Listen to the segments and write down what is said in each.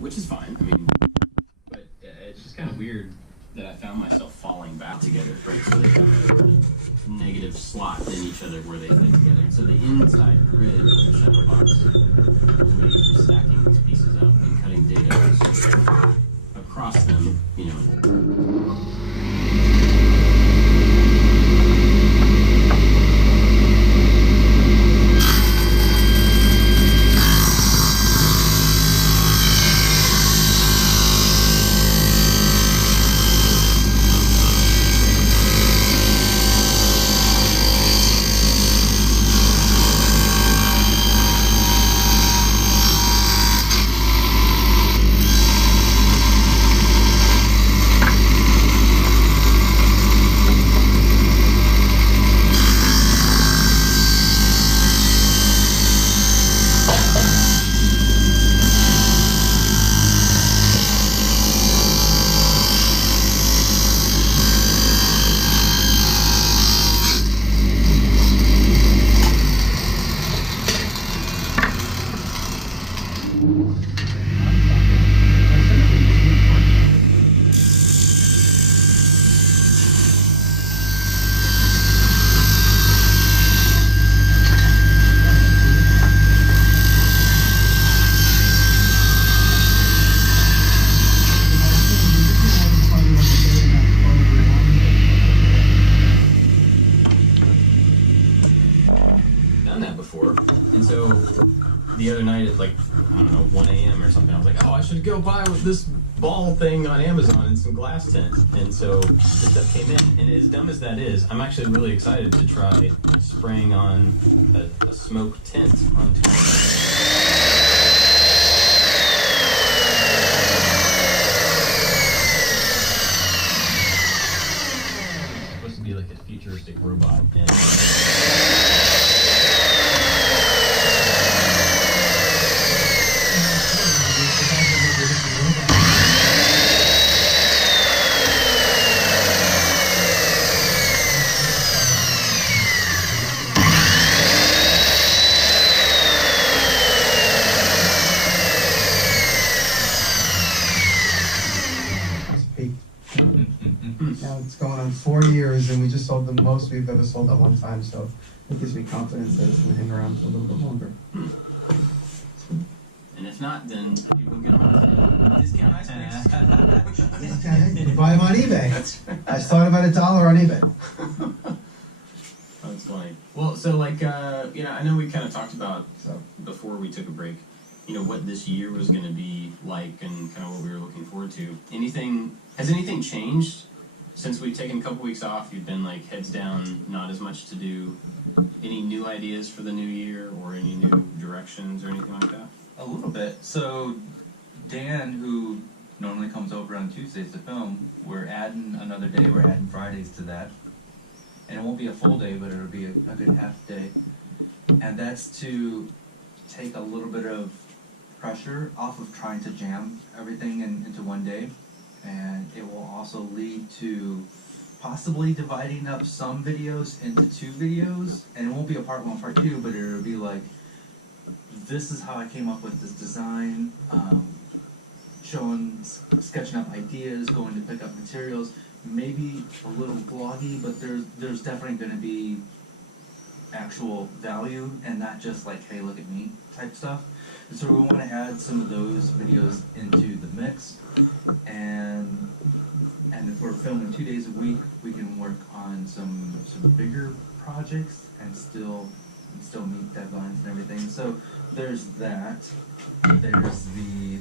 which is fine. I mean, but it's just kind of weird that I found myself falling back together, right? So they have a negative slot in each other where they fit together. And so the inside grid of the shadow box was made from stacking these pieces up and cutting data across them, the other night at 1 a.m. or something, I was like, I should go buy this ball thing on Amazon and some glass tint. And so this stuff came in, and as dumb as that is, I'm actually really excited to try spraying on a smoke tint onto it. Supposed to be like a futuristic robot, and now it's going on 4 years, and we just sold the most we've ever sold at one time, so it gives me confidence that it's going to hang around for a little bit longer. And if not, then you will get them on discount ice creams. Okay, buy them on eBay. I started at $1 on eBay. That's funny. Well, so I know we kind of talked about before we took a break, what this year was going to be like and kind of what we were looking forward to. Has anything changed since we've taken a couple weeks off? You've been heads down, not as much to do. Any new ideas for the new year or any new directions or anything like that? A little bit. So Dan, who normally comes over on Tuesdays to film, we're adding another day. We're adding Fridays to that. And it won't be a full day, but it'll be a good half day. And that's to take a little bit of pressure off of trying to jam everything into one day. And it will also lead to possibly dividing up some videos into 2 videos. And it won't be a part 1, part 2, but it'll be like, this is how I came up with this design, sketching up ideas, going to pick up materials, maybe a little vloggy, but there's definitely going to be actual value and not just hey, look at me type stuff. And so we want to add some of those videos into the mix, and if we're filming 2 days a week, we can work on some bigger projects and still meet deadlines and everything. So there's that. There's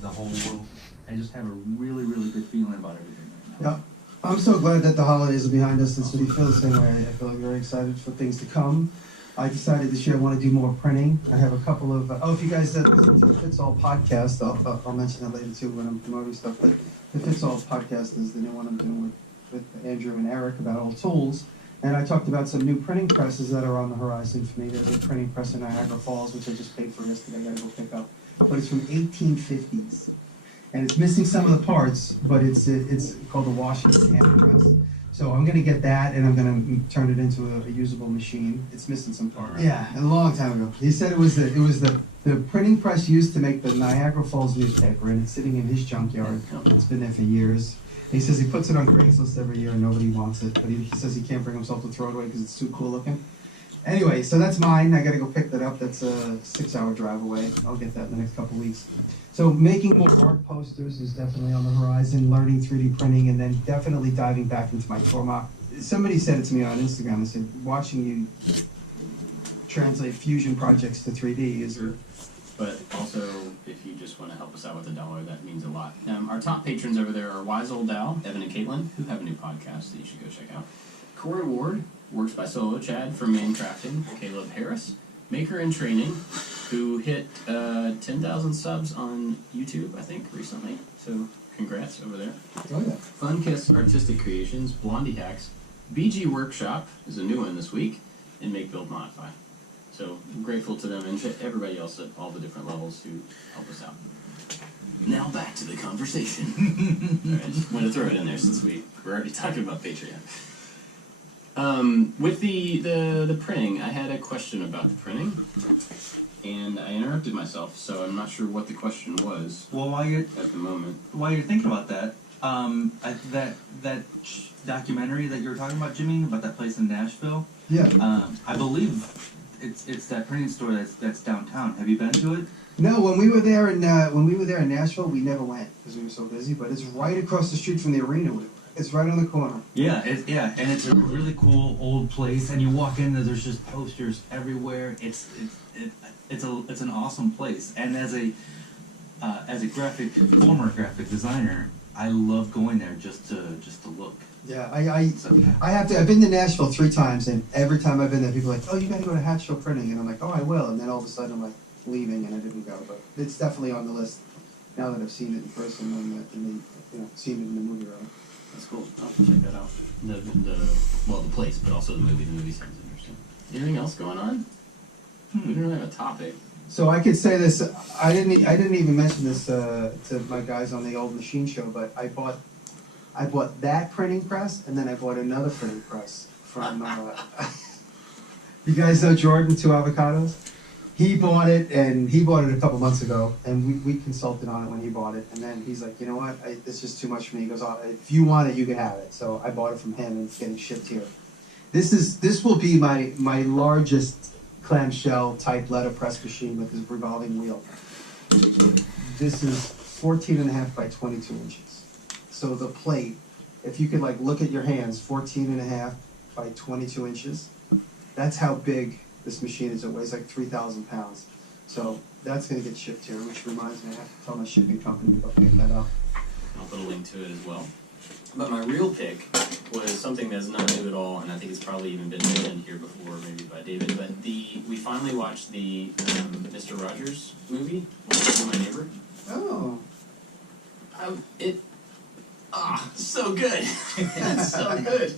the whole world. I just have a really, really good feeling about everything right now. Yep. I'm so glad that the holidays are behind us, and so we feel the same way. I feel very excited for things to come. I decided this year I want to do more printing. I have a couple of, if you guys listen to the Fits All podcast, I'll mention that later too when I'm promoting stuff, but the Fits All podcast is the new one I'm doing with Andrew and Eric about all tools. And I talked about some new printing presses that are on the horizon for me. There's a printing press in Niagara Falls, which I just paid for yesterday. I gotta go pick up. But it's from 1850s. And it's missing some of the parts, but it's called the Washington hand press. So I'm gonna get that, and I'm gonna turn it into a usable machine. It's missing some parts. Yeah, a long time ago. He said it was the The printing press used to make the Niagara Falls newspaper, and it's sitting in his junkyard. It's been there for years. He says he puts it on Craigslist every year and nobody wants it, but he says he can't bring himself to throw it away because it's too cool looking. Anyway, so that's mine. I gotta go pick that up. That's a 6-hour drive away. I'll get that in the next couple weeks. So making more art posters is definitely on the horizon, learning 3D printing, and then definitely diving back into my trauma. Somebody said it to me on Instagram. They said, watching you translate fusion projects to 3D is But also, if you just want to help us out with $1, that means a lot. Our top patrons over there are Wise Old Dow, Evan and Caitlin, who have a new podcast that you should go check out. Corey Ward, Works by Solo, Chad from Mancrafting, Caleb Harris, Maker in Training, who hit 10,000 subs on YouTube, I think, recently. So, congrats over there. oh yeah. Fun Kiss Artistic Creations, Blondie Hacks, BG Workshop is a new one this week, and Make Build Modify. So I'm grateful to them and to everybody else at all the different levels who help us out. Now back to the conversation. All right, just wanted to throw it in there since we're already talking about Patreon. With the printing, I had a question about the printing, and I interrupted myself, so I'm not sure what the question was Well, while you're at the moment. thinking about that, that documentary that you were talking about, Jimmy, about that place in Nashville, Yeah. I believe it's that printing store that's downtown. Have you been to it? No, when we were there in Nashville, we never went because we were so busy. But it's right across the street from the arena. It's right on the corner. Yeah, and it's a really cool old place. And you walk in, there's just posters everywhere. It's an awesome place. And as a former graphic designer, I love going there just to look. Yeah, I've been to Nashville 3 times, and every time I've been there, people are like, oh, you gotta go to Hat Show Printing, and I'm like, oh, I will, and then all of a sudden I'm like leaving, and I didn't go, but it's definitely on the list now that I've seen it in person and seen it in the movie, rather. That's cool. I'll have to check that out. The place, but also the movie. The movie sounds interesting. Anything else going on? We don't really have a topic. So I could say this. I didn't even mention this to my guys on the old machine show, but I bought that printing press, and then I bought another printing press from. You guys know Jordan, 2 Avocados? He bought it a couple months ago, and we consulted on it when he bought it, and then he's like, you know what, it's just too much for me. He goes, oh, if you want it, you can have it. So I bought it from him, and it's getting shipped here. This will be my largest clamshell type letterpress machine with this revolving wheel. This is 14.5 by 22 inches. So the plate, if you could look at your hands, 14.5 by 22 inches. That's how big this machine is. It weighs like 3,000 pounds. So that's going to get shipped here, which reminds me, I have to tell my shipping company to pick that up. I'll put a link to it as well. But my real pick was something that's not new at all, and I think it's probably even been mentioned here before, maybe by David. But we finally watched the Mr. Rogers movie, My Neighbor. Oh. So good. It's so good.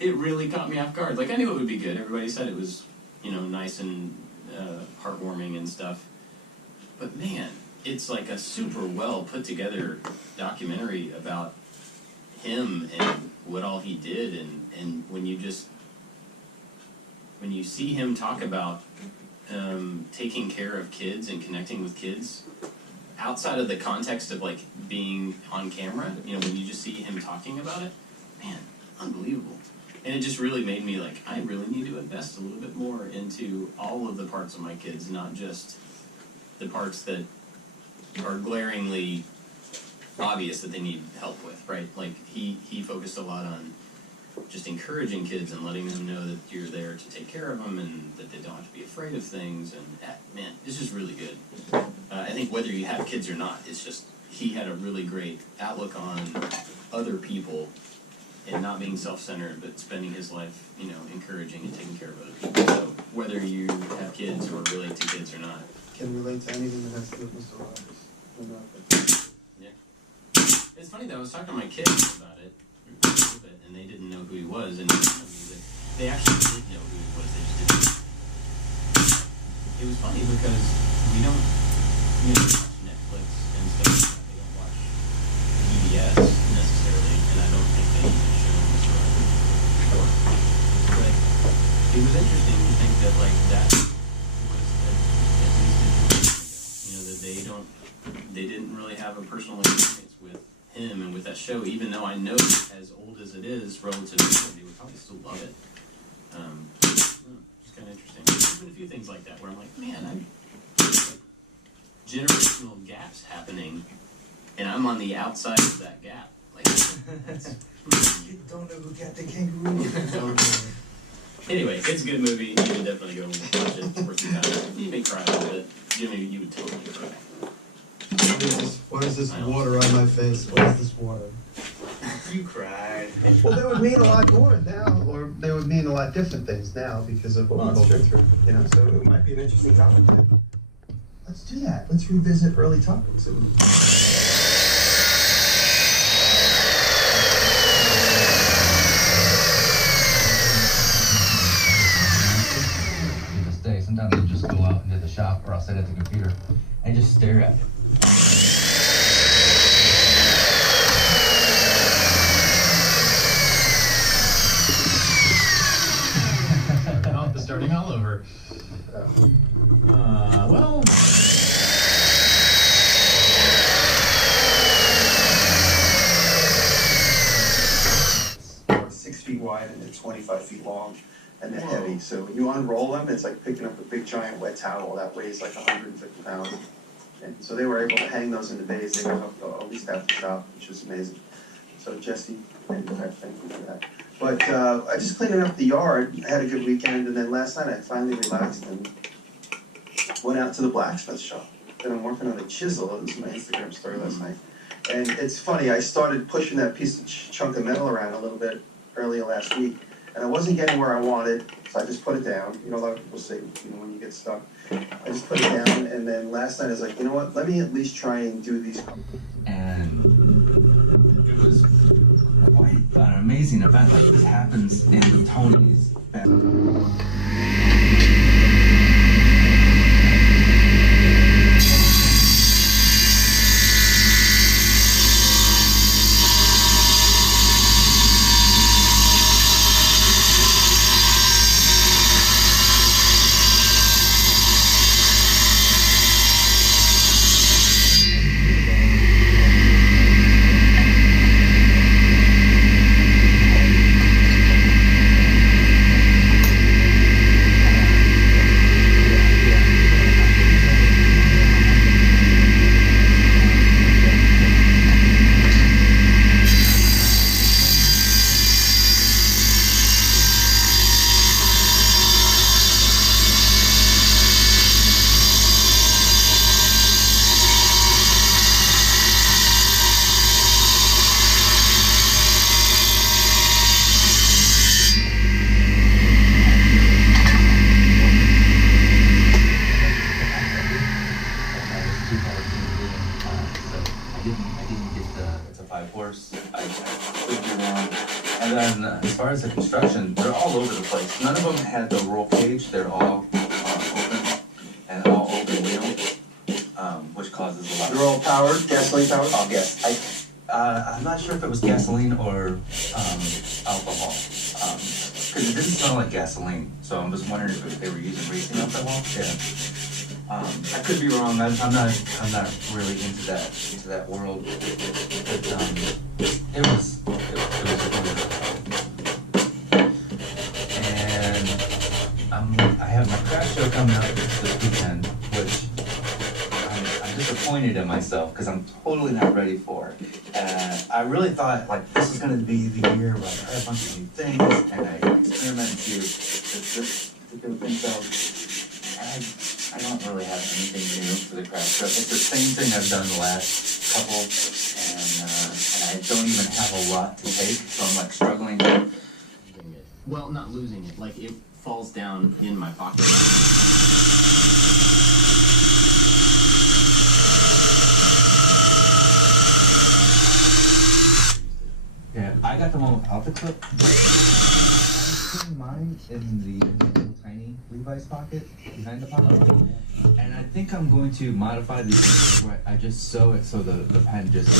It really caught me off guard. I knew it would be good. Everybody said it was, nice and heartwarming and stuff. But man, it's like a super well put together documentary about him and what all he did, and when you see him talk about taking care of kids and connecting with kids outside of the context of being on camera, when you just see him talking about it, man, unbelievable. And it just really made me I really need to invest a little bit more into all of the parts of my kids, not just the parts that are glaringly obvious that they need help with, right? He focused a lot on just encouraging kids and letting them know that you're there to take care of them and that they don't have to be afraid of things. And man, it's just really good. I think whether you have kids or not, it's just he had a really great outlook on other people and not being self-centered, but spending his life, encouraging and taking care of other people. So whether you have kids or relate to kids or not. Can relate to anything that has to do with Mr. Rogers. Yeah. It's funny though, I was talking to my kids about it a little bit, and they didn't know who he was, and they actually did know who he was, they just didn't. It was funny because we don't, watch Netflix and stuff like that. They don't watch PBS necessarily, and I don't think they even show Mr. Rogers before. But it was interesting to think that that was at least have a personal experience with him and with that show, even though I know as old as it is relative to him, they would probably still love it. It's kind of interesting. There's been a few things like that where I'm like, man, like, generational gaps happening, and I'm on the outside of that gap. Like, that's, You don't know who got the kangaroo. anyway, it's a good movie. You would definitely go watch it. It's worth your time. You may cry a little bit. Jimmy, you would totally cry. What is this water on my face? What is this water? You cried. Well, that would mean a lot more now, or they would mean a lot different things now because of what we've been through. You know, so it might be an interesting topic. Let's do that. Let's revisit early topics. Sometimes I'll just go out into the shop or I'll sit at the computer and just stare at it. Now it's starting all over. Well. 6 feet wide and they're 25 feet long. And they're heavy, so when you unroll them, it's like picking up a big giant wet towel that weighs like 150 pounds. And so they were able to hang those in the bays. They were at least half the shop, which is amazing. So Jesse, thank you for that. But I just cleaning up the yard. I had a good weekend, and then last night I finally relaxed and went out to the blacksmith shop. And I'm working on a chisel. It was my Instagram story last night. And it's funny, I started pushing that piece of chunk of metal around a little bit earlier last week. And I wasn't getting where I wanted, so I just put it down. You know, a lot of people say, you know, when you get stuck. I just put it down, and then last night I was like, you know what, let me at least try and do these. And it was quite an amazing event. Like, this happens in Tony's family. As far as the construction, they're all over the place. None of them had the roll cage. They're all open and all open wheel, which causes a lot. They're all powered, gasoline powered? Oh, yes. I'm not sure if it was gasoline or alcohol, because it didn't smell like gasoline. So I'm just wondering if they were using racing alcohol. Yeah. I could be wrong. I'm not really into that world. But it was really good. I have my craft show coming up this weekend, which I'm disappointed in myself because I'm totally not ready for. I really thought like this was going to be the year where I try a bunch of new things and I experiment and see if this particular thing sells. I don't really have anything new for the craft show. It's the same thing I've done the last couple, and I don't even have a lot to take, so I'm like struggling. Well, not losing it. Like it falls down in my pocket. Yeah, I got the one without the clip. I was putting mine in the little tiny Levi's pocket behind the pocket. And I think I'm going to modify the where I just sew it so the pen just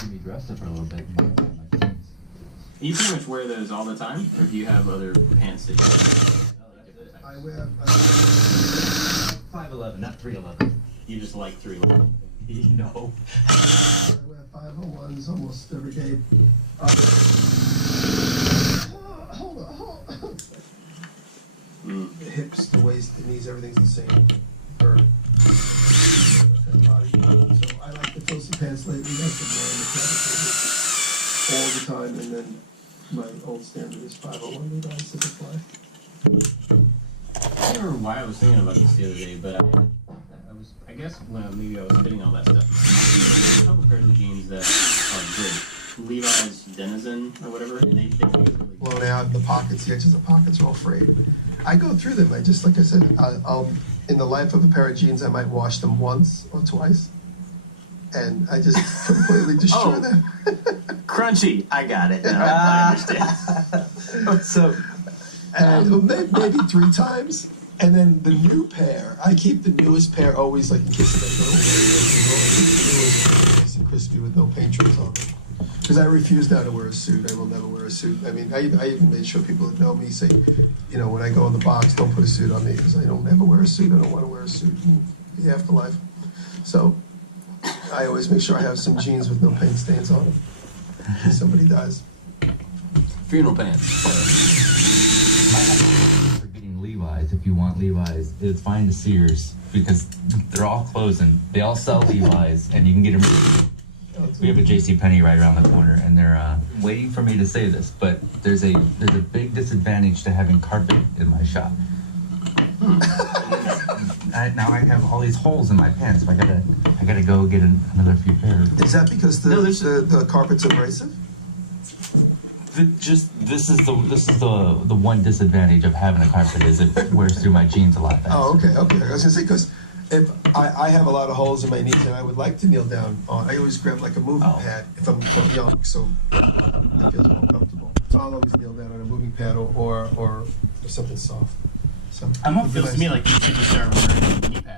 keep me dressed up for a little bit. You pretty much wear those all the time, or do you have other pants that you I wear 5'11", not 3'11". You just like 3. No. I wear 501s almost every day. Hold on. Mm. The hips, the waist, the knees, everything's the same for body. So I like the Filson pants lately. That's the brand all the time. And then my old standard is 501 Levi's to fly. I don't remember why I was thinking about this the other day, but I guess when maybe I was fitting all that stuff. There's a couple pairs of jeans that are good. Levi's Denizen or whatever, and they feel really good. Blown out, the pockets, the edges of the pockets are all frayed. I go through them. I just, like I said, I'll in the life of a pair of jeans, I might wash them once or twice, and I just completely destroy them. Crunchy, I got it. Now I understand. So, And maybe 3 times, and then the new pair, I keep the newest pair always like in case I go nice and crispy with no paint trims on them. Because I refuse now to wear a suit. I will never wear a suit. I mean, I even made sure people that know me say, you know, when I go in the box, don't put a suit on me because I don't ever wear a suit. I don't want to wear a suit in the afterlife. So I always make sure I have some jeans with no paint stains on them in case somebody dies. Funeral pants. for getting Levi's, if you want Levi's, is find a Sears because they're all closing. They all sell Levi's, and you can get them. We have a JCPenney right around the corner, and they're waiting for me to say this, but there's a big disadvantage to having carpet in my shop. Now I have all these holes in my pants. So I gotta go get another few pairs. Is that because the carpet's abrasive? This is the one disadvantage of having a carpet is it wears through my jeans a lot faster. Oh, okay. I was gonna say because if I have a lot of holes in my knees and I would like to kneel down on, I always grab like a moving pad if I'm young, so it feels more comfortable. So I'll always kneel down on a moving pad or something soft. So Almost feels to me like you should just start wearing knee pads.